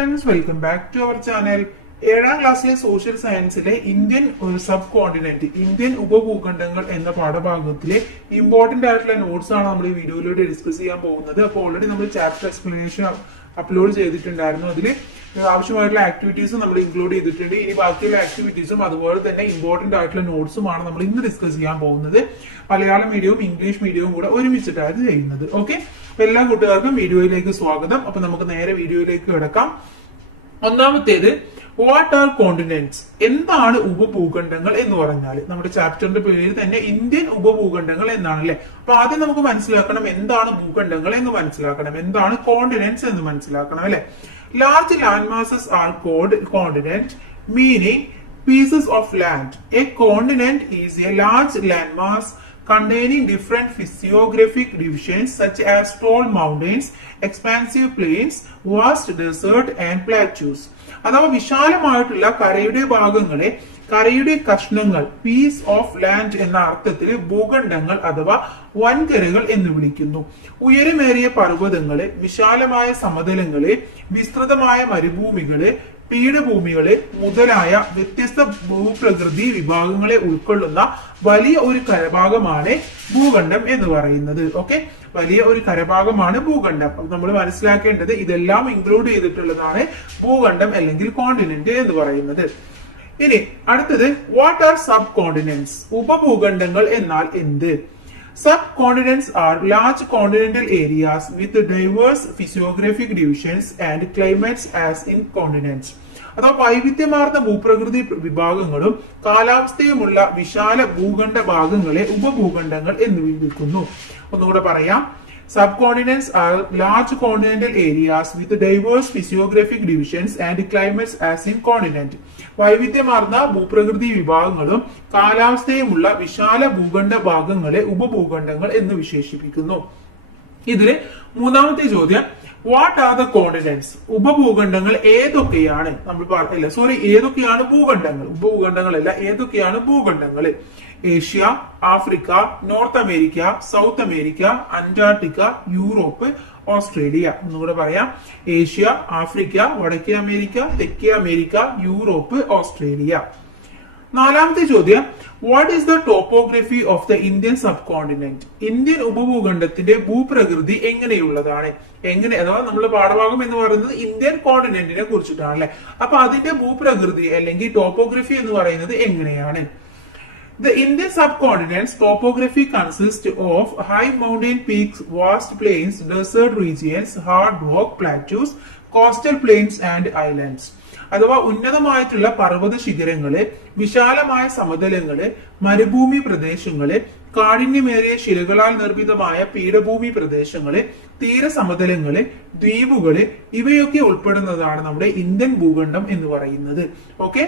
Friends welcome back to our channel ഏഴാം ക്ലാസ്സിലെ social സയൻസിലെ ഇന്ത്യൻ സബ് കോണ്ടിനെന്റ് ഇന്ത്യൻ ഉപഭൂഖണ്ഡങ്ങൾ എന്ന പാഠഭാഗത്തിലെ ഇമ്പോർട്ടന്റ് ആയിട്ടുള്ള നോട്ട്സ് ആണ് നമ്മൾ ഈ വീഡിയോയിലൂടെ ഡിസ്കസ് ചെയ്യാൻ പോകുന്നത് അപ്പൊ ഓൾറെഡി നമ്മൾ ചാപ്റ്റർ എക്സ്പ്ലനേഷൻ അപ്ലോഡ് ചെയ്തിട്ടുണ്ടായിരുന്നു അതിൽ ആവശ്യമായിട്ടുള്ള ആക്ടിവിറ്റീസും നമ്മൾ ഇൻക്ലൂഡ് ചെയ്തിട്ടുണ്ട് ഇനി ബാക്കിയുള്ള ആക്ടിവിറ്റീസും അതുപോലെ തന്നെ ഇമ്പോർട്ടന്റ് ആയിട്ടുള്ള നോട്ട്സുമാണ് നമ്മൾ ഇന്ന് ഡിസ്കസ് ചെയ്യാൻ പോകുന്നത് മലയാളം മീഡിയവും ഇംഗ്ലീഷ് മീഡിയവും കൂടെ ഒരുമിച്ചിട്ടായിരുന്നു ചെയ്യുന്നത് ഓക്കെ അപ്പൊ എല്ലാ കൂട്ടുകാർക്കും വീഡിയോയിലേക്ക് സ്വാഗതം അപ്പൊ നമുക്ക് നേരെ വീഡിയോയിലേക്ക് കിടക്കാം ഒന്നാമത്തേത് വാട്ട് ആർ കോണ്ടിനെന്റ്സ് എന്താണ് ഉപഭൂഖണ്ഡങ്ങൾ എന്ന് പറഞ്ഞാൽ നമ്മുടെ ചാപ്റ്ററിന്റെ പേര് തന്നെ ഇന്ത്യൻ ഉപഭൂഖണ്ഡങ്ങൾ എന്നാണ് അല്ലെ അപ്പൊ ആദ്യം നമുക്ക് മനസ്സിലാക്കണം എന്താണ് ഭൂഖണ്ഡങ്ങൾ എന്ന് മനസ്സിലാക്കണം എന്താണ് കോണ്ടിനെന്റ്സ് എന്ന് മനസ്സിലാക്കണം അല്ലെ large land masses are called continent meaning pieces of land a continent is a large land mass containing different physiographic divisions such as tall mountains, expansive plains, vast desert and plateaus. അഥവാ വിശാലമായിട്ടുള്ള കരയുടെ ഭാഗങ്ങളെ കരയുടെ കഷ്ണങ്ങൾ piece of land എന്ന അർത്ഥത്തിൽ ഭൂഖണ്ഡങ്ങൾ അഥവാ വൻകരകൾ എന്ന് വിളിക്കുന്നു ഉയരമേറിയ പർവ്വതങ്ങളെ വിശാലമായ സമതലങ്ങളെ വിസ്തൃതമായ മരുഭൂമികളെ പീഠഭൂമികള് മുതലായ വ്യത്യസ്ത ഭൂപ്രകൃതി വിഭാഗങ്ങളെ ഉൾക്കൊള്ളുന്ന വലിയ ഒരു കരഭാഗമാണ് ഭൂഖണ്ഡം എന്ന് പറയുന്നത് ഓക്കെ വലിയ ഒരു കരഭാഗമാണ് ഭൂഖണ്ഡം അപ്പൊ നമ്മൾ മനസ്സിലാക്കേണ്ടത് ഇതെല്ലാം ഇൻക്ലൂഡ് ചെയ്തിട്ടുള്ളതാണ് ഭൂഖണ്ഡം അല്ലെങ്കിൽ കോണ്ടിനെന്റ് എന്ന് പറയുന്നത് ഇനി അടുത്തത് വാട്ട് ആർ സബ് കോണ്ടിനെന്റ്സ് ഉപഭൂഖണ്ഡങ്ങൾ എന്നാൽ എന്ത് Subcontinents are large continental areas with diverse physiographic divisions and climates as in continents. അഥവാ വൈവിധ്യമാർന്ന ഭൂപ്രകൃതി വിഭാഗങ്ങളും കാലാവസ്ഥയുമുള്ള വിശാല ഭൂഖണ്ഡ ഭാഗങ്ങളെ ഉപഭൂഖണ്ഡങ്ങൾ എന്ന് വിളിക്കുന്നു ഒന്നുകൂടെ പറയാം Subcontinents are large continental areas with diverse physiographic divisions and climates as in continent. വൈവിധ്യമാർന്ന ഭൂപ്രകൃതി വിഭാഗങ്ങളും കാലാവസ്ഥയുമുള്ള വിശാല ഭൂഖണ്ഡ ഭാഗങ്ങളെ ഉപഭൂഖണ്ഡങ്ങൾ എന്ന് വിശേഷിപ്പിക്കുന്നു ഇതിലെ മൂന്നാമത്തെ ചോദ്യം വാട്ട് ആർ ദ കോണ്ടിനെന്റ്സ് ഉപഭൂഖണ്ഡങ്ങൾ ഏതൊക്കെയാണ് നമ്മൾ പറഞ്ഞില്ല സോറി ഏതൊക്കെയാണ് ഭൂഖണ്ഡങ്ങൾ ഉപഭൂഖണ്ഡങ്ങളല്ല ഏതൊക്കെയാണ് ഭൂഖണ്ഡങ്ങൾ Asia Africa North America South America Antarctica Europe Australia എന്നുകൂടെ പറയാം ഏഷ്യ ആഫ്രിക്ക വടക്കേ അമേരിക്ക തെക്കേ അമേരിക്ക യൂറോപ്പ് ഓസ്ട്രേലിയ നാലാമത്തെ ചോദ്യം what is the topography of the Indian subcontinent Indian ഉപഭൂഖണ്ഡത്തിന്റെ ഭൂപ്രകൃതി എങ്ങനെയുള്ളതാണ് എങ്ങനെ അഥവാ നമ്മൾ പാഠഭാഗം എന്ന് പറയുന്നത് ഇന്ത്യൻ കോണ്ടിനെന്റിനെ കുറിച്ചിട്ടാണ് അല്ലെ അപ്പൊ അതിന്റെ ഭൂപ്രകൃതി അല്ലെങ്കിൽ ടോപ്പോഗ്രഫി എന്ന് പറയുന്നത് എങ്ങനെയാണ് The Indian subcontinent's topography consists of high mountain peaks, vast plains, desert regions, hard rock plateaus, coastal plains and islands. അഥവാ ഉന്നതമായിട്ടുള്ള പർവ്വത ശിഖരങ്ങള് വിശാലമായ സമതലങ്ങള് മരുഭൂമി പ്രദേശങ്ങള് കാഠിന്യമേറിയ ശിലകളാൽ നിർമ്മിതമായ പീഠഭൂമി പ്രദേശങ്ങള് തീരസമതലങ്ങള് ദ്വീപുകള് ഇവയൊക്കെ ഉൾപ്പെടുന്നതാണ് നമ്മുടെ ഇന്ത്യൻ ഭൂഖണ്ഡം എന്ന് പറയുന്നത് ഓക്കെ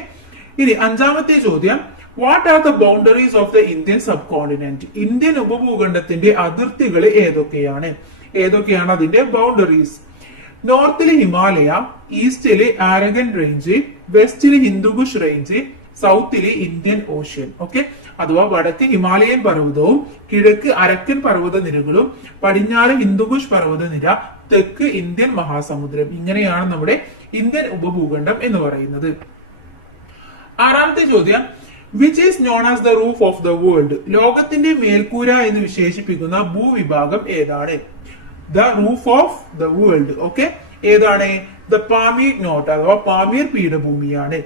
ഇനി അഞ്ചാമത്തെ ചോദ്യം what are the boundaries of the Indian subcontinent Indian ഉപഭൂഖണ്ഡത്തിന്റെ അതിർത്തികൾ ഏതൊക്കെയാണ് ഏതൊക്കെയാണ് അതിന്റെ ബൗണ്ടറീസ് നോർത്തിലെ ഹിമാലയ ഈസ്റ്റില് ആരഗൻ റേഞ്ച് വെസ്റ്റില് ഹിന്ദുകുഷ് റേഞ്ച് സൗത്തില് ഇന്ത്യൻ ഓഷ്യൻ ഓക്കെ അഥവാ വടക്ക് ഹിമാലയൻ പർവ്വതവും കിഴക്ക് അരക്കൻ പർവ്വത നിരകളും പടിഞ്ഞാറ് ഹിന്ദുകുഷ് പർവ്വത നിര തെക്ക് ഇന്ത്യൻ മഹാസമുദ്രം ഇങ്ങനെയാണ് നമ്മുടെ ഇന്ത്യൻ ഉപഭൂഖണ്ഡം എന്ന് പറയുന്നത് ആറാമത്തെ ചോദ്യം which is known as the roof of the world ലോകത്തിന്റെ മേൽക്കൂര എന്ന് വിശേഷിപ്പിക്കുന്ന ഭൂവിഭാഗം ഏതാണ് the roof of the world okay ഏതാണ് ദ പാമീർ നോട്ട് അഥവാ പാമീർ പീഠഭൂമിയാണ്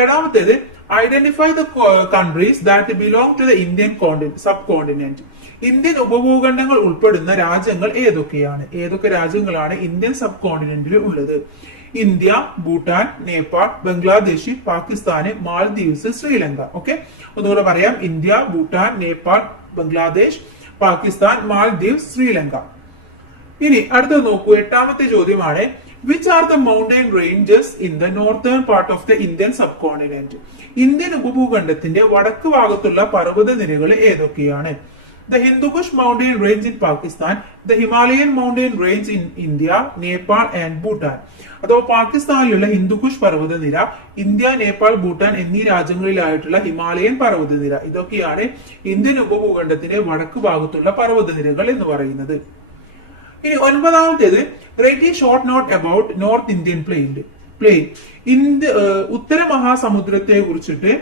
ഏഴാമത്തേത് identify the countries that belong to the Indian subcontinent Indian ഉപഭൂഖണ്ഡങ്ങൾ ഉൾപ്പെടുന്ന രാജ്യങ്ങൾ ഏതൊക്കെയാണ് ഏതൊക്കെ രാജ്യങ്ങളാണ് ഇന്ത്യൻ സബ് കോണ്ടിനെന്റിൽ ഉള്ളത് ഇന്ത്യ ഭൂട്ടാൻ നേപ്പാൾ ബംഗ്ലാദേശ് പാകിസ്ഥാന് മാലദ്വീപ്സ് ശ്രീലങ്ക ഓക്കെ ഒന്നുകൂടെ പറയാം ഇന്ത്യ ഭൂട്ടാൻ നേപ്പാൾ ബംഗ്ലാദേശ് പാകിസ്ഥാൻ മാലദ്വീപ് ശ്രീലങ്ക ഇനി അടുത്തത് നോക്കൂ എട്ടാമത്തെ ചോദ്യമാണ് which are the mountain ranges in the northern part of the Indian subcontinent Indian ഉപഭൂഖണ്ഡത്തിന്റെ വടക്ക് ഭാഗത്തുള്ള പർവ്വത നിരകൾ ഏതൊക്കെയാണ് The Hindukush mountain range in Pakistan, the Himalayan mountain range in India, Nepal and Bhutan. അഥവാ പാകിസ്ഥാനിലുള്ള ഹിന്ദുക്കുഷ് പർവ്വതനിര ഇന്ത്യ നേപ്പാൾ ഭൂട്ടാൻ എന്നീ രാജ്യങ്ങളിലായിട്ടുള്ള ഹിമാലയൻ പർവ്വതനിര ഇതൊക്കെയാണ് ഇന്ത്യൻ ഉപഭൂഖണ്ഡത്തിന്റെ വടക്ക് ഭാഗത്തുള്ള പർവ്വതനിരകൾ എന്ന് പറയുന്നത് ഇനി ഒൻപതാമത്തേത് write a short note about North Indian plain plain India ഉത്തര മഹാസമുദ്രത്തെ കുറിച്ചിട്ട്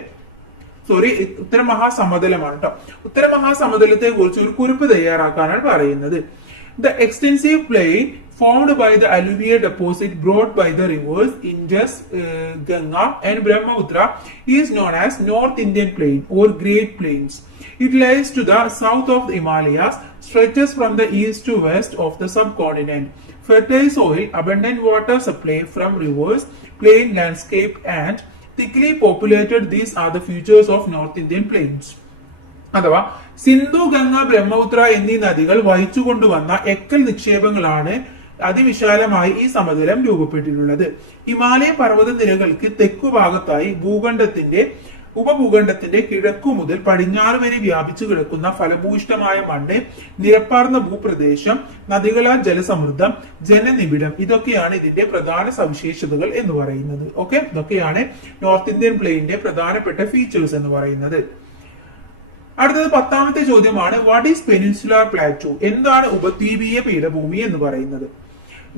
സോറി ഉത്തരമഹാസമതലമാണ് കേട്ടോ ഉത്തരമഹാസമതലത്തെ കുറിച്ച് ഒരു കുറിപ്പ് തയ്യാറാക്കാനാണ് പറയുന്നത് the extensive plain formed by the alluvial deposit brought by the rivers Indus Ganga and Brahmaputra is known as North Indian plain or great plains it lies to the south of the Himalayas stretches from the east to west of the subcontinent. Fertile soil, abundant water supply from rivers, plain landscape, and thickly populated these are the features of North Indian plains അഥവാ സിന്ധു ഗംഗ ബ്രഹ്മപുത്ര എന്നീ നദികൾ വഹിച്ചു കൊണ്ടുവന്ന എക്കൽ നിക്ഷേപങ്ങളാണ് അതിവിശാലമായി ഈ സമതലം രൂപപ്പെട്ടിട്ടുള്ളത് ഹിമാലയ പർവ്വത നിരകൾക്ക് തെക്കു ഭാഗത്തായി ഭൂഖണ്ഡത്തിന്റെ ഉപഭൂഖണ്ഡത്തിന്റെ കിഴക്കു മുതൽ പടിഞ്ഞാറ് വരെ വ്യാപിച്ചു കിടക്കുന്ന ഫലഭൂയിഷ്ടമായ മണ്ണ് നിരപ്പാർന്ന ഭൂപ്രദേശം നദികളാൽ ജലസമൃദ്ധം ജലനിബിഡം ഇതൊക്കെയാണ് ഇതിന്റെ പ്രധാന സവിശേഷതകൾ എന്ന് പറയുന്നത് ഓക്കെ ഇതൊക്കെയാണ് നോർത്ത് ഇന്ത്യൻ പ്ലെയിന്റെ പ്രധാനപ്പെട്ട ഫീച്ചേഴ്സ് എന്ന് പറയുന്നത് അടുത്തത് പത്താമത്തെ ചോദ്യമാണ് വാട്ട് ഈസ് പെനിൻസുലാർ പ്ലാറ്റോ എന്താണ് ഉപദ്വീപീയ പീഠഭൂമി എന്ന് പറയുന്നത്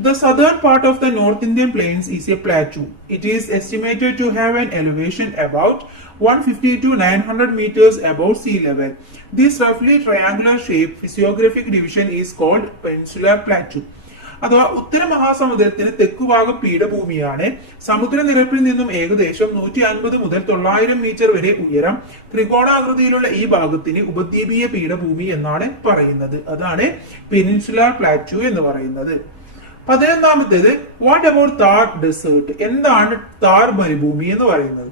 The southern part of the North Indian Plains is a plateau. It is estimated to have an elevation about 150 to 900 meters above sea level. This roughly triangular shape physiographic division is called peninsular plateau. അഥവാ ഉത്തര മഹാസമുദ്രത്തിന് തെക്കുഭാഗം പീഠഭൂമിയാണ് സമുദ്രനിരപ്പിൽ നിന്നും ഏകദേശം നൂറ്റി അൻപത് മുതൽ തൊള്ളായിരം metre വരെ ഉയരം ത്രികോണാകൃതിയിലുള്ള ഈ ഭാഗത്തിന് ഉപദ്വീപീയ പീഠഭൂമി എന്നാണ് പറയുന്നത് അതാണ് പെനിൻസുലാർ പ്ലാറ്റു എന്ന് പറയുന്നത് പതിനൊന്നാമത്തേത് വാട്ട് അബൌട്ട് താർ ഡെസേർട്ട് എന്താണ് താർ മരുഭൂമി എന്ന് പറയുന്നത്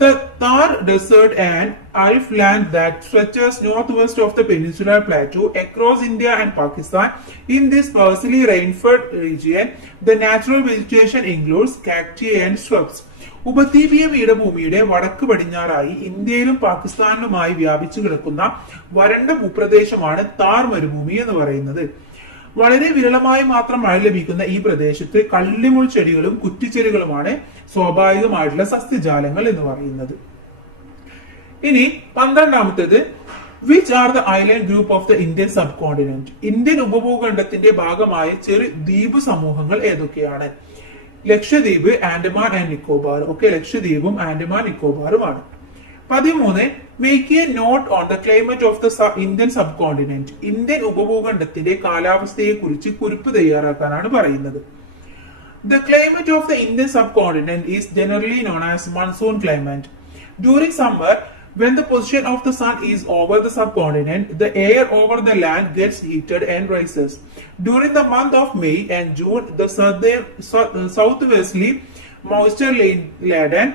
The Thar Desert and Arif land that stretches northwest of the peninsular plateau across India and Pakistan. In this sparsely rainfed region, the natural vegetation includes cacti and shrubs. ഉപദ്വീപീയ പീഠഭൂമിയുടെ വടക്ക് പടിഞ്ഞാറായി ഇന്ത്യയിലും പാകിസ്ഥാനിലുമായി വ്യാപിച്ചു കിടക്കുന്ന വരണ്ട ഭൂപ്രദേശമാണ് താർ മരുഭൂമി എന്ന് പറയുന്നത് വളരെ വിരളമായി മാത്രം മഴ ലഭിക്കുന്ന ഈ പ്രദേശത്ത് കള്ളിമുൾ ചെടികളും കുറ്റിച്ചെടികളുമാണ് സ്വാഭാവികമായിട്ടുള്ള സസ്യജാലങ്ങൾ എന്ന് പറയുന്നത് ഇനി പന്ത്രണ്ടാമത്തേത് which are the island group of the Indian subcontinent Indian ഉപഭൂഖണ്ഡത്തിന്റെ ഭാഗമായ ചെറു ദ്വീപ് സമൂഹങ്ങൾ ഏതൊക്കെയാണ് ലക്ഷദ്വീപ് ആൻഡമാൻ ആൻഡ് നിക്കോബാർ ഓക്കെ ലക്ഷദ്വീപും ആൻഡമാൻ നിക്കോബാറുമാണ് പതിമൂന്ന് make a note on the climate of the Indian subcontinent Indian ഉപഭൂഖണ്ഡത്തിന്റെ കാലാവസ്ഥയെ കുറിച്ച് കുറിപ്പ് തയ്യാറാക്കാനാണ് പറയുന്നത് the climate of the Indian subcontinent is generally known as monsoon climate during summer When the position of the sun is over the subcontinent, the air over the land gets heated and rises. During the month of May and June, the southern, southwesterly moisture laden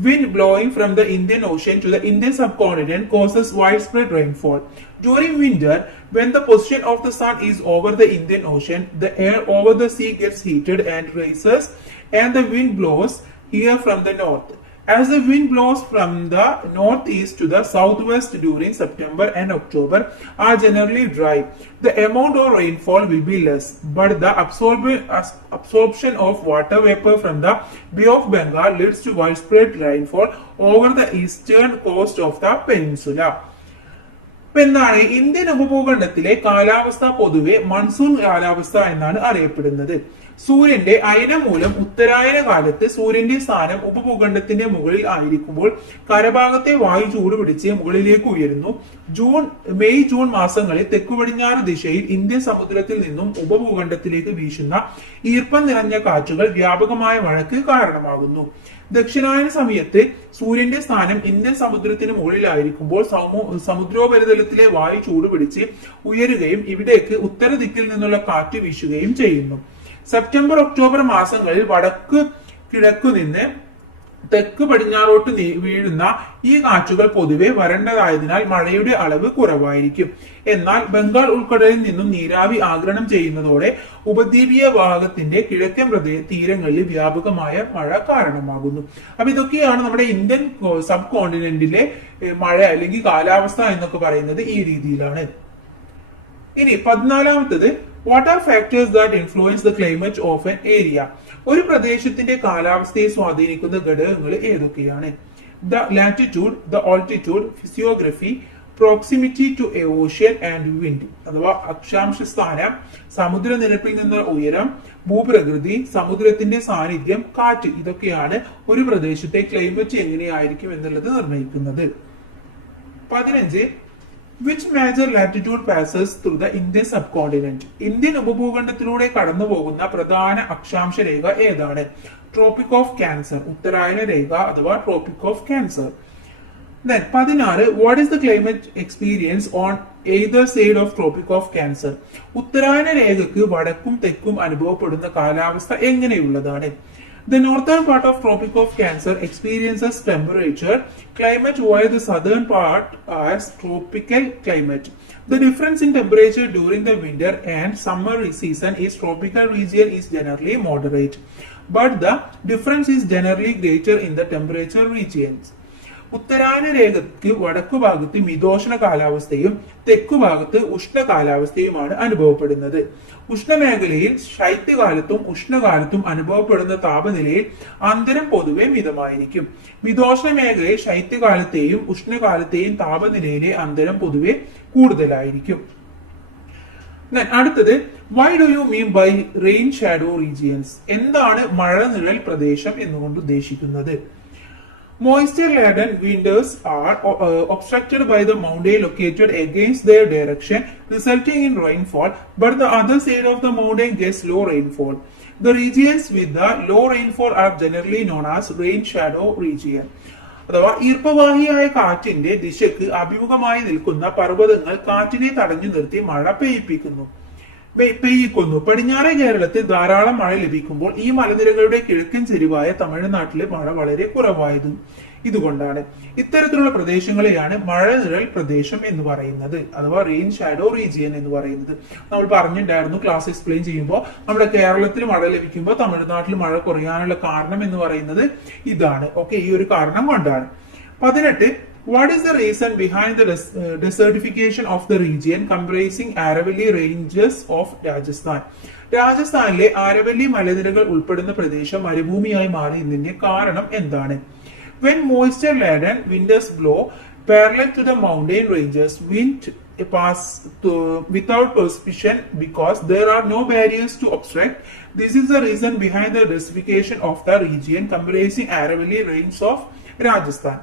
Wind blowing from the Indian Ocean to the Indian subcontinent causes widespread rainfall. During winter, when the position of the sun is over the Indian Ocean, the air over the sea gets heated and rises and the wind blows here from the north. as the wind blows from the northeast to the southwest during September and October are generally dry. The amount of rainfall will be less, but the absorption of water vapor from the Bay of Bengal leads to widespread rainfall over the eastern coast of the peninsula. അപ്പൊ എന്താണ് Indian ഉപഭൂഖണ്ഡത്തിലെ കാലാവസ്ഥ പൊതുവെ monsoon കാലാവസ്ഥ എന്നാണ് അറിയപ്പെടുന്നത് സൂര്യന്റെ അയന മൂലം ഉത്തരായന കാലത്ത് സൂര്യന്റെ സ്ഥാനം ഉപഭൂഖണ്ഡത്തിന്റെ മുകളിൽ ആയിരിക്കുമ്പോൾ കരഭാഗത്തെ വായു ചൂട് പിടിച്ച് മുകളിലേക്ക് ഉയരുന്നു ജൂൺ മെയ് ജൂൺ മാസങ്ങളിൽ പടിഞ്ഞാറ് ദിശയിൽ ഇന്ത്യൻ സമുദ്രത്തിൽ നിന്നും ഉപഭൂഖണ്ഡത്തിലേക്ക് വീശുന്ന ഈർപ്പം നിറഞ്ഞ കാറ്റുകൾ വ്യാപകമായ മഴയ്ക്ക് കാരണമാകുന്നു ദക്ഷിണായന സമയത്ത് സൂര്യന്റെ സ്ഥാനം ഇന്ത്യൻ സമുദ്രത്തിന് മുകളിലായിരിക്കുമ്പോൾ സമുദ്രോപരിതലത്തിലെ വായു ചൂടുപിടിച്ച് ഉയരുകയും ഇവിടേക്ക് ഉത്തര ദിക്കിൽ നിന്നുള്ള കാറ്റ് വീശുകയും ചെയ്യുന്നു സെപ്റ്റംബർ ഒക്ടോബർ മാസങ്ങളിൽ വടക്ക് കിഴക്കു നിന്ന് തെക്ക് പടിഞ്ഞാറോട്ട് വീഴുന്ന ഈ കാറ്റുകൾ പൊതുവെ വരണ്ടതായതിനാൽ മഴയുടെ അളവ് കുറവായിരിക്കും എന്നാൽ ബംഗാൾ ഉൾക്കടലിൽ നിന്നും നീരാവി ആഗ്രഹണം ചെയ്യുന്നതോടെ ഉപദ്വീപീയ ഭാഗത്തിന്റെ കിഴക്കൻ പ്രദേശ തീരങ്ങളിൽ വ്യാപകമായ മഴ കാരണമാകുന്നു അപ്പൊ ഇതൊക്കെയാണ് നമ്മുടെ ഇന്ത്യൻ സബ് കോണ്ടിനെന്റിലെ മഴ അല്ലെങ്കിൽ കാലാവസ്ഥ എന്നൊക്കെ പറയുന്നത് ഈ രീതിയിലാണ് ഇനി പതിനാലാമത്തത് what are factors that influence the climate of an area ഒരു പ്രദേശത്തിന്റെ കാലാവസ്ഥയെ സ്വാധീനിക്കുന്ന ഘടകങ്ങൾ ഏതൊക്കെയാണ് the latitude the altitude physiography proximity to a ocean and wind അഥവാ അക്ഷാംശ സ്ഥാനം സമുദ്രനിരപ്പിൽ നിന്ന് ഉയരം ഭൂപ്രകൃതി സമുദ്രത്തിന്റെ സാന്നിധ്യം കാറ്റ് ഇതൊക്കെയാണ് ഒരു പ്രദേശത്തെ ക്ലൈമറ്റ് എങ്ങനെയായിരിക്കും എന്നുള്ളത് നിർണ്ണയിക്കുന്നത് പതിനഞ്ച് which major latitude passes through the Indian subcontinent Indian ഉപഭൂഖണ്ഡത്തിലൂടെ കടന്നു പോകുന്ന പ്രധാന അക്ഷാംശ രേഖ ഏതാണ് ട്രോപ്പിക് ഓഫ് ക്യാൻസർ ഉത്തരായന രേഖ അഥവാ ട്രോപ്പിക് ഓഫ് ക്യാൻസർ പതിനാറ് what is the climate experience on either side of tropic of cancer ഉത്തരായന രേഖക്ക് വടക്കും തെക്കും അനുഭവപ്പെടുന്ന കാലാവസ്ഥ എങ്ങനെയുള്ളതാണ് The northern part of Tropic of Cancer experiences temperature climate while the southern part has tropical climate. The difference in temperature during the winter and summer season is tropical region is generally moderate, but the difference is generally greater in the temperature regions. ഉത്തരായന രേഖയ്ക്ക് വടക്കു ഭാഗത്ത് മിതോഷ്ണ കാലാവസ്ഥയും തെക്കു ഭാഗത്ത് ഉഷ്ണ കാലാവസ്ഥയുമാണ് അനുഭവപ്പെടുന്നത് ഉഷ്ണമേഖലയിൽ ശൈത്യകാലത്തും ഉഷ്ണകാലത്തും അനുഭവപ്പെടുന്ന താപനിലയിൽ അന്തരം പൊതുവെ മിതമായിരിക്കും മിതോഷ്ണ മേഖലയിൽ ശൈത്യകാലത്തെയും ഉഷ്ണകാലത്തെയും താപനിലയിലെ അന്തരം പൊതുവെ കൂടുതലായിരിക്കും അടുത്തത് why do you mean by rain shadow regions എന്താണ് മഴ നിഴൽ പ്രദേശം എന്നുകൊണ്ട് ഉദ്ദേശിക്കുന്നത് Moisture laden windows are uh, obstructed by the mountain located against their direction, resulting in rainfall, but the other side of the mountain gets low rainfall. The regions with the low rainfall are generally known as rain shadow region. അഥവാ ഈർപ്പവാഹിയായ കാറ്റിന്റെ ദിശയ്ക്ക് അഭിമുഖമായി നിൽക്കുന്ന പർവ്വതങ്ങൾ കാറ്റിനെ തടഞ്ഞു നിർത്തി മഴ പെയ്യിപ്പിക്കുന്നു പെയ്യിക്കൊന്നു പടിഞ്ഞാറേ കേരളത്തിൽ ധാരാളം മഴ ലഭിക്കുമ്പോൾ ഈ മലനിരകളുടെ കിഴക്കൻ ചെരിവായ തമിഴ്നാട്ടിലെ മഴ വളരെ കുറവായതും ഇതുകൊണ്ടാണ് ഇത്തരത്തിലുള്ള പ്രദേശങ്ങളെയാണ് മഴ നിഴൽ പ്രദേശം എന്ന് പറയുന്നത് അഥവാ റെയിൻ ഷാഡോ റീജിയൻ എന്ന് പറയുന്നത് നമ്മൾ പറഞ്ഞിട്ടുണ്ടായിരുന്നു ക്ലാസ് എക്സ്പ്ലെയിൻ ചെയ്യുമ്പോൾ നമ്മുടെ കേരളത്തിൽ മഴ ലഭിക്കുമ്പോൾ തമിഴ്നാട്ടിൽ മഴ കുറയാനുള്ള കാരണം എന്ന് പറയുന്നത് ഇതാണ് ഓക്കെ ഈ ഒരു കാരണം കൊണ്ടാണ് പതിനെട്ട് What is the reason behind the desertification of the region comprising Aravalli ranges of Rajasthan? Aravalli രാജസ്ഥാനിലെ ആരവല്ലി മലനിരകൾ ഉൾപ്പെടുന്ന പ്രദേശം മരുഭൂമിയായി മാറിയതിന്റെ കാരണം എന്താണ് when moisture laden winds blow parallel to the mountain ranges wind pass to, without perception because there are no barriers to obstruct. This is the reason behind the desertification of the region comprising Aravalli ranges of Rajasthan.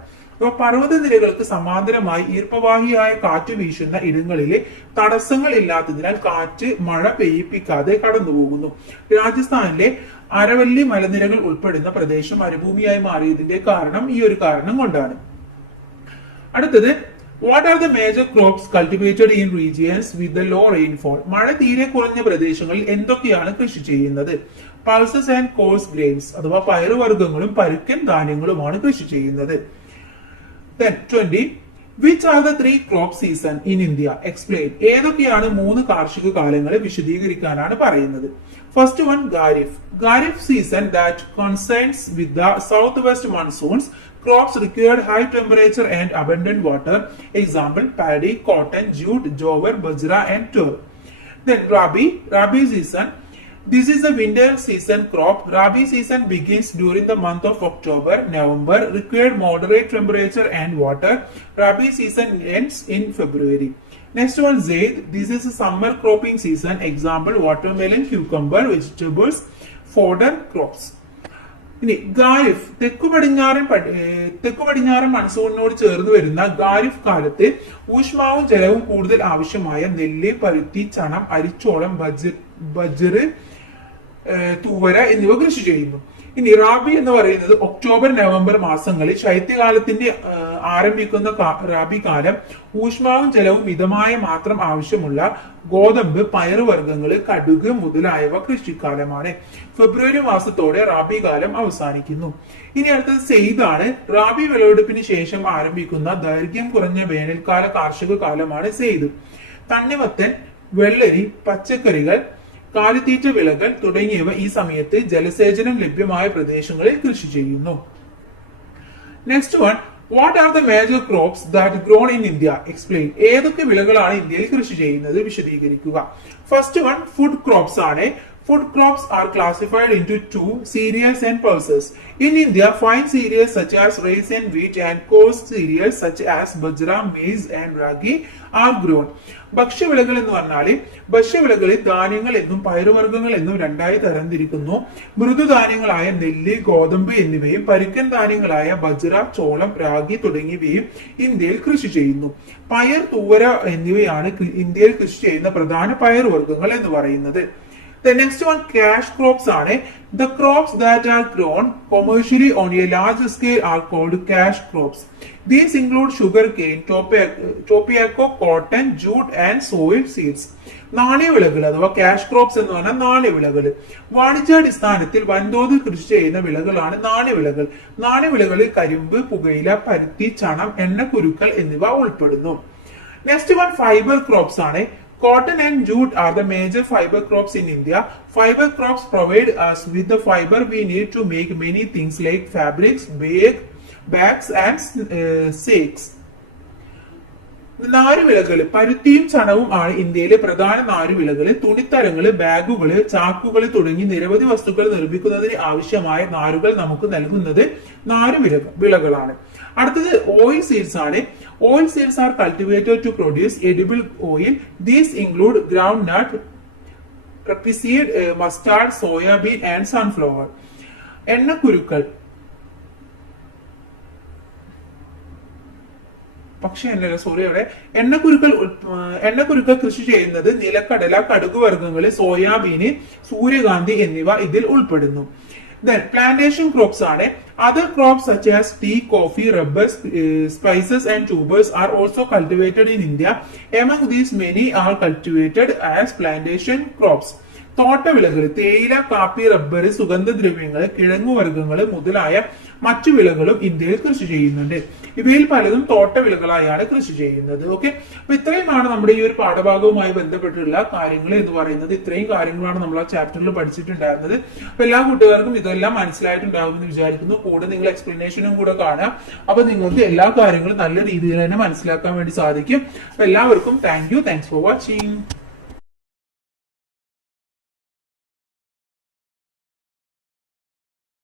പർവ്വത നിരകൾക്ക് സമാന്തരമായി ഈർപ്പവാഹിയായ കാറ്റ് വീശുന്ന ഇടങ്ങളിലെ തടസ്സങ്ങൾ ഇല്ലാത്തതിനാൽ കാറ്റ് മഴ പെയ്യിപ്പിക്കാതെ കടന്നുപോകുന്നു രാജസ്ഥാനിലെ അരവല്ലി മലനിരകൾ ഉൾപ്പെടുന്ന പ്രദേശം മരുഭൂമിയായി മാറിയതിന്റെ കാരണം ഈ ഒരു കാരണം കൊണ്ടാണ് അടുത്തത് what are the major crops cultivated in regions with low rainfall മഴ തീരെ കുറഞ്ഞ പ്രദേശങ്ങളിൽ എന്തൊക്കെയാണ് കൃഷി ചെയ്യുന്നത് പൾസസ് ആൻഡ് കോഴ്സ് ഗ്രെയിൻസ് അഥവാ പയറുവർഗ്ഗങ്ങളും പരുക്കൻ ധാന്യങ്ങളുമാണ് കൃഷി ചെയ്യുന്നത് then 20 Which are the three crop season in India? Explain. ഏതൊക്കെയാണ് മൂന്ന് കാർഷിക കാലങ്ങളെ വിശദീകരിക്കാനാണ് പറയുന്നത് first one kharif kharif season that concerns with the south west monsoons crops required high temperature and abundant water example paddy cotton jute jowar bajra and Tor then rabi rabi season This is the winter season crop. Rabi season begins during the month of October, November. Required moderate temperature and water. Rabi season ends in February. Next one, Zaid. This is a summer cropping season. Example, watermelon, cucumber, vegetables, fodder crops. ഇനി ഗാരിഫ് തെക്കു പടിഞ്ഞാറൻ തെക്കു പടിഞ്ഞാറൻ മൺസൂണിനോട് ചേർന്ന് വരുന്ന ഗാരിഫ് കാലത്ത് ഊഷ്മാവും ജലവും കൂടുതൽ ആവശ്യമായ നെല്ല് പരുത്തി Chanam, അരിച്ചോളം ബജ് ബജറ് തൂവര എന്നിവ കൃഷി ചെയ്യുന്നു ഇനി റാബി എന്ന് പറയുന്നത് ഒക്ടോബർ നവംബർ മാസങ്ങളിൽ ശൈത്യകാലത്തിന്റെ ആരംഭിക്കുന്ന റാബി കാലം ഊഷ്മാവും ജലവും മിതമായ മാത്രം ആവശ്യമുള്ള ഗോതമ്പ് പയറുവർഗ്ഗങ്ങൾ കടുക് മുതലായവ കൃഷിക്കാലമാണ് ഫെബ്രുവരി മാസത്തോടെ റാബി കാലം അവസാനിക്കുന്നു ഇനി അടുത്തത് സെയ്ദാണ് റാബി വിളവെടുപ്പിന് ശേഷം ആരംഭിക്കുന്ന ദൈർഘ്യം കുറഞ്ഞ വേനൽക്കാല കാർഷിക കാലമാണ് സെയ്ദ് തണ്ണിമത്തൻ വെള്ളരി പച്ചക്കറികൾ കാലിത്തീറ്റ വിളകൾ തുടങ്ങിയവ ഈ സമയത്ത് ജലസേചനം ലഭ്യമായ പ്രദേശങ്ങളിൽ കൃഷി ചെയ്യുന്നു next one what are the major crops that grown in India explain ഏതൊക്കെ വിളകളാണ് ഇന്ത്യയിൽ കൃഷി ചെയ്യുന്നത് വിശദീകരിക്കുക ഫസ്റ്റ് വൺ ഫുഡ് ക്രോപ്സ് ആണ് Food crops are classified into two, cereals and pulses. In India, fine cereals such as rice and wheat and coarse cereals such as bajra, maize and ragi are grown. ഭക്ഷ്യവിളകൾ എന്ന് പറഞ്ഞാൽ ഭക്ഷ്യവിളകളിൽ ധാന്യങ്ങൾ എന്നും പയറുവർഗ്ഗങ്ങൾ എന്നും രണ്ടായി തരംതിരിക്കുന്നു മൃദുധാന്യങ്ങളായ നെല്ല് ഗോതമ്പ് എന്നിവയും പരുക്കൻ ധാന്യങ്ങളായ ബജ്ര ചോളം രാഗി തുടങ്ങിയവയും ഇന്ത്യയിൽ കൃഷി ചെയ്യുന്നു പയർ തൂവര എന്നിവയാണ് ഇന്ത്യയിൽ കൃഷി ചെയ്യുന്ന പ്രധാന പയറുവർഗ്ഗങ്ങൾ എന്ന് പറയുന്നത് the next one cash crops ആണ് the crops that are grown commercially on a large scale are called cash crops these include sugarcane tapioca cotton jute and oil seeds നാണ്യവിളകൾ അഥവാ ക്യാഷ് ക്രോപ്സ് എന്ന് പറഞ്ഞാൽ നാണ്യവിളകൾ വാണിജ്യാടിസ്ഥാനത്തിൽ വൻതോതിൽ കൃഷി ചെയ്യുന്ന വിളകളാണ് നാണ്യവിളകൾ നാണ്യവിളകളിൽ കരിമ്പ് പുകയില പരുത്തി ചണം എണ്ണക്കുരുക്കൾ എന്നിവ ഉൾപ്പെടുന്നു നെക്സ്റ്റ് വൺ ഫൈബർ ക്രോപ്സ് ആണ് Cotton and jute are the major fiber crops in India. Fiber crops provide us with the fiber we need to make many things like fabrics, bag, bags and uh, sacks നാരുവിളകൾ പരുത്തിയും ചണവും ആണ് ഇന്ത്യയിലെ പ്രധാന നാരുവിളകൾ തുണിത്തരങ്ങൾ ബാഗുകൾ ചാക്കുകൾ തുടങ്ങി നിരവധി വസ്തുക്കൾ നിർമ്മിക്കുന്നതിന് ആവശ്യമായ നാരുകൾ നമുക്ക് നൽകുന്നത് നാരുവിള വിളകളാണ് അടുത്തത് ഓയിൽ സീഡ്സ് ആണ് oil seeds are cultivated to produce edible oil these include groundnut seed mustard soybean and sunflower എണ്ണക്കുരുക്കൾ പക്ഷെ എന്നല്ല സോറി അവിടെ എണ്ണക്കുരുക്കൾ എണ്ണക്കുരുക്കൾ കൃഷി ചെയ്യുന്നത് നിലക്കടല കടുകുവർഗ്ഗങ്ങൾ സോയാബീന് സൂര്യകാന്തി എന്നിവ ഇതിൽ ഉൾപ്പെടുന്നു Then plantation crops are eh? other crops such as tea, coffee, rubber, eh, spices and tubers are also cultivated in India. Among these, many are cultivated as plantation crops. തോട്ടവിളകൾ തേയില കാപ്പി റബ്ബർ സുഗന്ധദ്രവ്യങ്ങൾ കിഴങ്ങുവർഗ്ഗങ്ങൾ മുതലായ മറ്റു വിളകളും ഇന്ത്യയിൽ കൃഷി ചെയ്യുന്നുണ്ട് ഇവയിൽ പലതും തോട്ടവിളകളായാണ് കൃഷി ചെയ്യുന്നത് ഓക്കെ അപ്പൊ ഇത്രയുമാണ് നമ്മുടെ ഈ ഒരു പാഠഭാഗവുമായി ബന്ധപ്പെട്ടിട്ടുള്ള കാര്യങ്ങൾ എന്ന് പറയുന്നത് ഇത്രയും കാര്യങ്ങളാണ് നമ്മൾ ആ ചാപ്റ്ററിൽ പഠിച്ചിട്ടുണ്ടായിരുന്നത് അപ്പൊ എല്ലാ കൂട്ടുകാർക്കും ഇതെല്ലാം മനസ്സിലായിട്ടുണ്ടാകുമെന്ന് വിചാരിക്കുന്നു കൂടെ നിങ്ങൾ എക്സ്പ്ലനേഷനും കൂടെ കാണാം അപ്പൊ നിങ്ങൾക്ക് എല്ലാ കാര്യങ്ങളും നല്ല രീതിയിൽ തന്നെ മനസ്സിലാക്കാൻ വേണ്ടി സാധിക്കും എല്ലാവർക്കും thank you thanks for watching